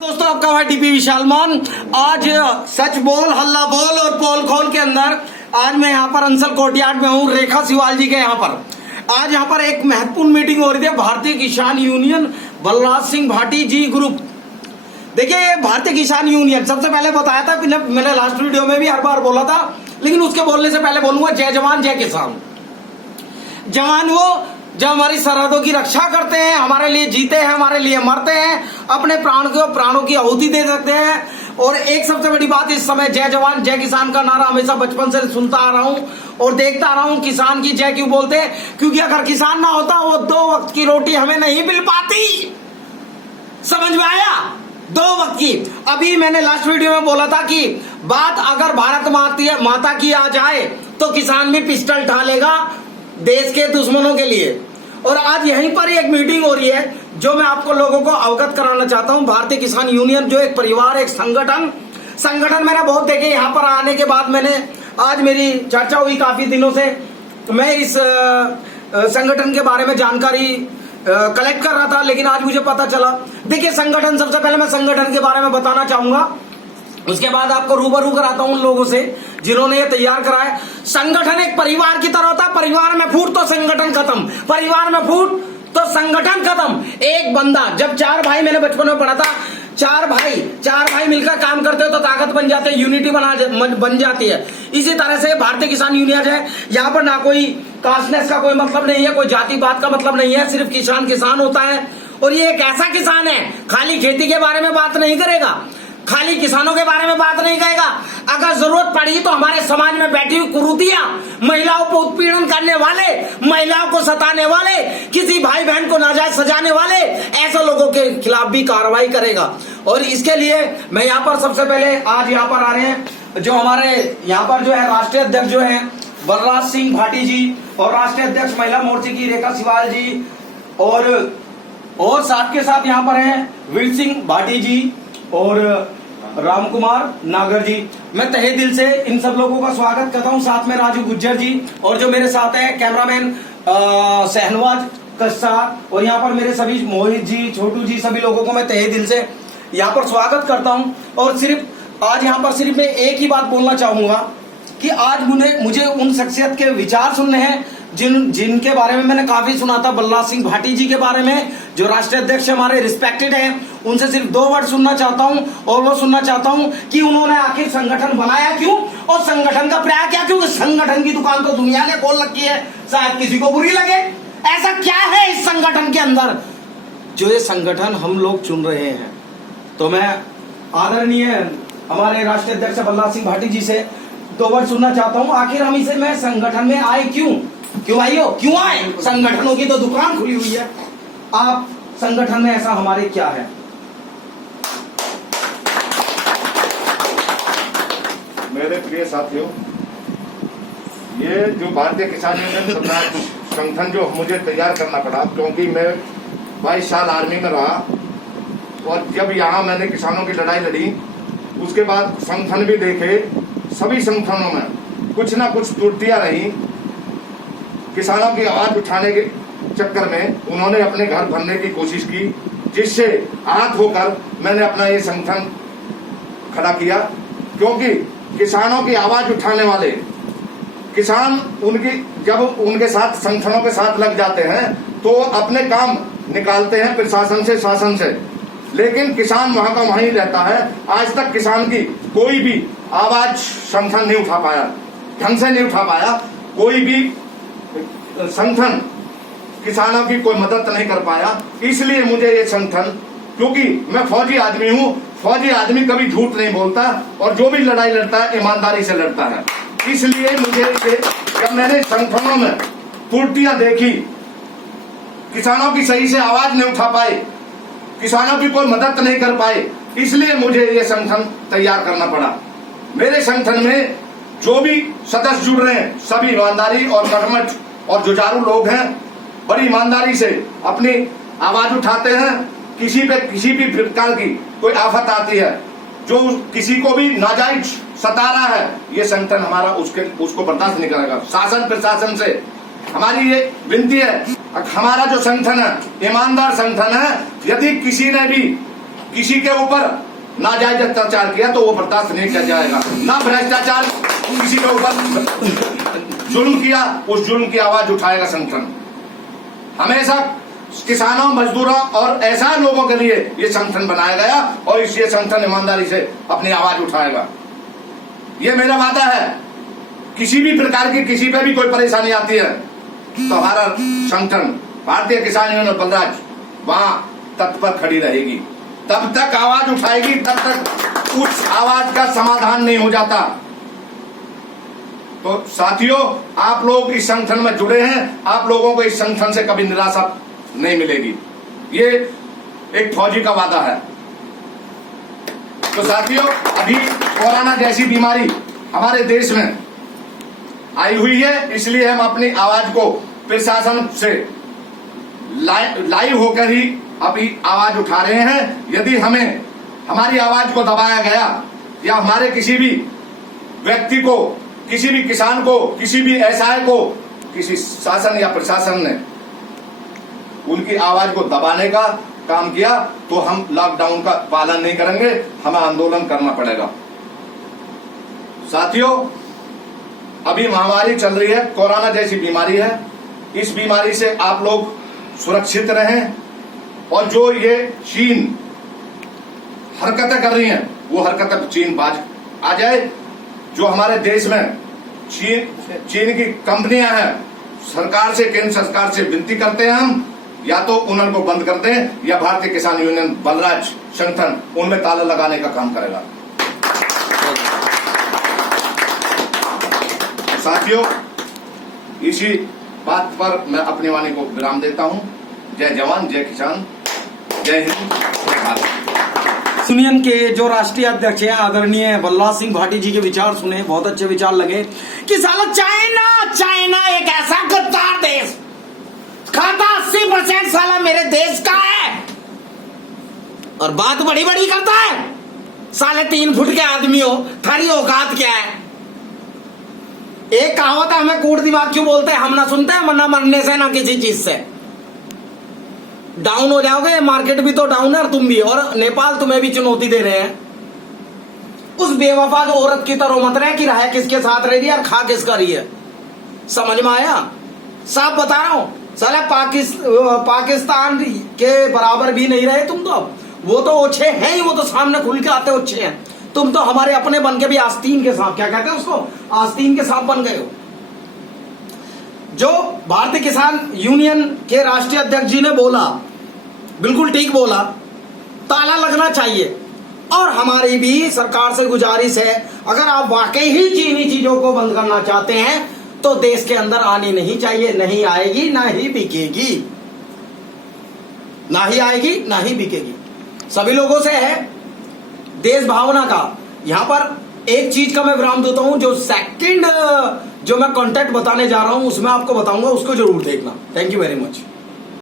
दोस्तों आपका भाई डीपी विशालमान। आज सच बोल हल्ला बोल और पोल खोल के अंदर आज मैं यहाँ पर अंसल कोर्टयार्ड में हूँ, रेखा सिवाल जी के यहाँ पर। आज यहाँ पर एक महत्वपूर्ण मीटिंग हो रही थी भारतीय किसान यूनियन बलराज सिंह भाटी जी ग्रुप। देखिए भारतीय किसान यूनियन, सबसे पहले बताया था, मैंने लास्ट वीडियो में भी हर बार बोला था, लेकिन उसके बोलने से पहले बोलूंगा जय जवान जय किसान। जवान वो जो हमारी सरहदों की रक्षा करते हैं, हमारे लिए जीते हैं, हमारे लिए मरते हैं, अपने प्राणों की आहुति दे सकते हैं। और एक सबसे बड़ी बात, इस समय जय जवान जय किसान का नारा हमेशा बचपन से सुनता आ रहा हूं और देखता आ रहा हूं। किसान की जय क्यों बोलते हैं? क्योंकि अगर किसान ना होता वो 2 वक्त की रोटी हमें नहीं मिल पाती। समझ में आया? 2 वक्त की। अभी मैंने लास्ट वीडियो में बोला था कि बात अगर भारत माता की आ जाए तो किसान भी पिस्टल उठा लेगा देश के दुश्मनों के लिए। और आज यहीं पर एक मीटिंग हो रही है जो मैं आपको लोगों को अवगत कराना चाहता हूं। भारतीय किसान यूनियन जो एक परिवार, एक संगठन मैंने बहुत देखे। यहां पर आने के बाद आज मेरी चर्चा हुई काफी दिनों से। मैं इस संगठन के बारे में जानकारी कलेक्ट कर रहा था, लेकिन आज मुझे पता चला। देखिए संगठन, सबसे पहले मैं संगठन के बारे में बताना चाहूंगा, उसके बाद आपको रूबरू कराता हूं उन लोगों से जिन्होंने ये तैयार करा है। संगठन एक परिवार की तरह होता है। परिवार में फूट तो संगठन खत्म, परिवार में फूट तो संगठन खत्म। एक बंदा, जब 4 भाई, मैंने बचपन में पढ़ा था, 4 भाई मिलकर काम करते हो तो ताकत बन जाते हैं, यूनिटी बन जाती है। इसी तरह से भारतीय किसान यूनियन है। यहाँ पर ना कोई कास्टनेस का कोई मतलब नहीं है, कोई जाति बात का मतलब नहीं है, सिर्फ किसान होता है। और ये एक ऐसा किसान है, खाली खेती के बारे में बात नहीं करेगा, खाली किसानों के बारे में बात नहीं कहेगा। अगर जरूरत पड़ी तो हमारे समाज में बैठी हुई कुरीतियां, महिलाओं को उत्पीड़न करने वाले, महिलाओं को सताने वाले, किसी भाई बहन को नाजायज सजाने वाले, ऐसे लोगों के खिलाफ भी कार्रवाई करेगा। और इसके लिए मैं यहाँ पर सबसे पहले आज यहाँ पर आ रहे हैं जो हमारे यहाँ पर जो है राष्ट्रीय अध्यक्ष जो है बलराज सिंह भाटी जी, और राष्ट्रीय अध्यक्ष महिला मोर्चे की रेखा सिवाल जी, और साथ के साथ यहाँ पर है वीर सिंह भाटी जी और राम कुमार नागर जी। मैं तहे दिल से इन सब लोगों का स्वागत करता हूं। साथ में राजू गुज्जर जी, और जो मेरे साथ है कैमरामैन शहनवाज कस्सा, और यहाँ पर मेरे सभी मोहित जी, छोटू जी, सभी लोगों को मैं तहे दिल से यहाँ पर स्वागत करता हूं। और आज यहाँ पर सिर्फ मैं एक ही बात बोलना चाहूंगा कि आज मुझे उन शख्सियत के विचार सुनने हैं जिनके बारे में मैंने काफी सुना था। बलराज सिंह भाटी जी के बारे में, जो राष्ट्रीय अध्यक्ष हमारे रिस्पेक्टेड हैं, उनसे सिर्फ 2 वर्ड सुनना चाहता हूं। और वो सुनना चाहता हूं कि उन्होंने आखिर संगठन बनाया क्यों और संगठन का प्रयास क्या, क्योंकि संगठन की दुकान तो दुनिया ने खोल रखी है, शायद किसी को बुरी लगे। ऐसा क्या है इस संगठन के अंदर जो ये संगठन हम लोग चुन रहे हैं? तो मैं आदरणीय हमारे राष्ट्रीय अध्यक्ष बलराज सिंह भाटी जी से 2 वर्ड सुनना चाहता हूं। आखिर हम इसे मैं संगठन में आए क्यों आए? संगठनों की तो दुकान खुली हुई है। आप संगठन में ऐसा हमारे क्या है? मेरे प्रिय साथियों, ये जो भारतीय किसान यूनियन संगठन जो मुझे तैयार करना पड़ा, क्योंकि मैं 22 साल आर्मी में रहा, और जब यहाँ मैंने किसानों की लड़ाई लड़ी, उसके बाद संगठन भी देखे। सभी संगठनों में कुछ ना कुछ त्रुटियां रही। किसानों की आवाज उठाने के चक्कर में उन्होंने अपने घर भरने की कोशिश की, जिससे आहत होकर मैंने अपना ये संगठन खड़ा किया। क्योंकि किसानों की आवाज उठाने वाले किसान जब उनके साथ संगठनों के साथ लग जाते हैं तो अपने काम निकालते हैं प्रशासन से, शासन से, लेकिन किसान वहां का वहीं रहता है। आज तक किसान की कोई भी आवाज संगठन नहीं उठा पाया, ढंग से नहीं उठा पाया। कोई भी संगठन किसानों की कोई मदद नहीं कर पाया। इसलिए मुझे ये संगठन, क्योंकि मैं फौजी आदमी हूँ, फौजी आदमी कभी झूठ नहीं बोलता, और जो भी लड़ाई लड़ता है ईमानदारी से लड़ता है। इसलिए मुझे जब मैंने संगठनों में त्रुटियां देखी, किसानों की सही से आवाज नहीं उठा पाए, किसानों की कोई मदद नहीं कर पाए, इसलिए मुझे ये संगठन तैयार करना पड़ा। मेरे संगठन में जो भी सदस्य जुड़ रहे हैं, सभी ईमानदारी और कर्मठ और जुझारू लोग हैं। बड़ी ईमानदारी से अपनी आवाज उठाते हैं। किसी भी प्रकार की कोई आफत आती है, जो किसी को भी नाजायज सता रहा है, ये संगठन हमारा उसको बर्दाश्त नहीं करेगा। शासन प्रशासन से हमारी ये विनती है, हमारा जो संगठन है ईमानदार संगठन है। यदि किसी ने भी किसी के ऊपर नाजायज अत्याचार किया तो वो बर्दाश्त नहीं किया जाएगा। ना भ्रष्टाचार, किसी के ऊपर जुल्म किया, उस जुल्म की आवाज उठाएगा संगठन। हमेशा किसानों, मजदूरों और ऐसा लोगों के लिए ये संगठन बनाया गया और इस ये संगठन ईमानदारी से अपनी आवाज उठाएगा। ये मेरा वादा है। किसी भी प्रकार की किसी पे भी कोई परेशानी आती है तो हमारा संगठन भारतीय किसान यूनियन बलराज वहां तत्पर खड़ी रहेगी, तब तक आवाज उठाएगी, तब तक उस आवाज का समाधान नहीं हो जाता। तो साथियों, आप लोग इस संगठन में जुड़े हैं, आप लोगों को इस संगठन से कभी निराशा नहीं मिलेगी। ये एक फौजी का वादा है। तो साथियों, अभी कोरोना जैसी बीमारी हमारे देश में आई हुई है, इसलिए हम अपनी आवाज को प्रशासन से लाइव होकर ही अभी आवाज उठा रहे हैं। यदि हमें हमारी आवाज को दबाया गया या हमारे किसी भी व्यक्ति को, किसी भी किसान को, किसी भी एसआई को, किसी शासन या प्रशासन ने उनकी आवाज को दबाने का काम किया तो हम लॉकडाउन का पालन नहीं करेंगे, हमें आंदोलन करना पड़ेगा। साथियों, अभी महामारी चल रही है, कोरोना जैसी बीमारी है। इस बीमारी से आप लोग सुरक्षित रहें और जो ये चीन हरकतें कर रही हैं वो हरकतें चीन बाज आ जाए। जो हमारे देश में चीन की कंपनियां हैं, सरकार से, केंद्र सरकार से विनती करते हैं हम, या तो उनको बंद कर दें या भारतीय किसान यूनियन बलराज संगठन उनमें ताला लगाने का काम करेगा। साथियों, इसी बात पर मैं अपनी वाणी को विराम देता हूं। जय जवान, जय किसान, जय हिंद, जय भारत। यूनियन के जो राष्ट्रीय अध्यक्ष हैं आदरणीय बल्लाल सिंह भाटी जी के विचार सुने, बहुत अच्छे विचार लगे कि साला चाइना एक ऐसा गद्दार देश, खाता 80% साला मेरे देश का है और बात बड़ी बड़ी करता है। साले 3 फुट के आदमी हो, थारी औकात क्या है? एक कहावत है, हमें कूट दिमाग क्यों बोलते हैं, हम ना सुनते हैं, ना मरने से ना किसी चीज से। डाउन हो जाओगे, मार्केट भी तो डाउन है और तुम भी, और नेपाल तुम्हें भी चुनौती दे रहे हैं। उस बेवफा औरत की तरह मत रहे कि रहा किसके साथ रह रही है और खा किसका रही है। समझ में आया? साफ बता रहा हूं, साला पाकिस्तान के बराबर भी नहीं रहे तुम तो। अब वो तो ओछे हैं ही, वो तो सामने खुल के आते ओछे हैं। तुम तो हमारे अपने बन के भी आस्तीन के सांप, क्या कहते हैं उसको, आस्तीन के सांप बन गए हो। जो भारतीय किसान यूनियन के राष्ट्रीय अध्यक्ष जी ने बोला, बिल्कुल ठीक बोला, ताला लगना चाहिए। और हमारी भी सरकार से गुजारिश है, अगर आप वाकई ही चीनी चीजों को बंद करना चाहते हैं तो देश के अंदर आनी नहीं चाहिए, नहीं आएगी, ना ही बिकेगी, ना ही आएगी, ना ही बिकेगी। सभी लोगों से है देश भावना का। यहां पर एक चीज का मैं विराम देता हूं, जो सेकंड जो मैं कॉन्टेक्ट बताने जा रहा हूं उसमें आपको बताऊंगा, उसको जरूर देखना। Thank you very much.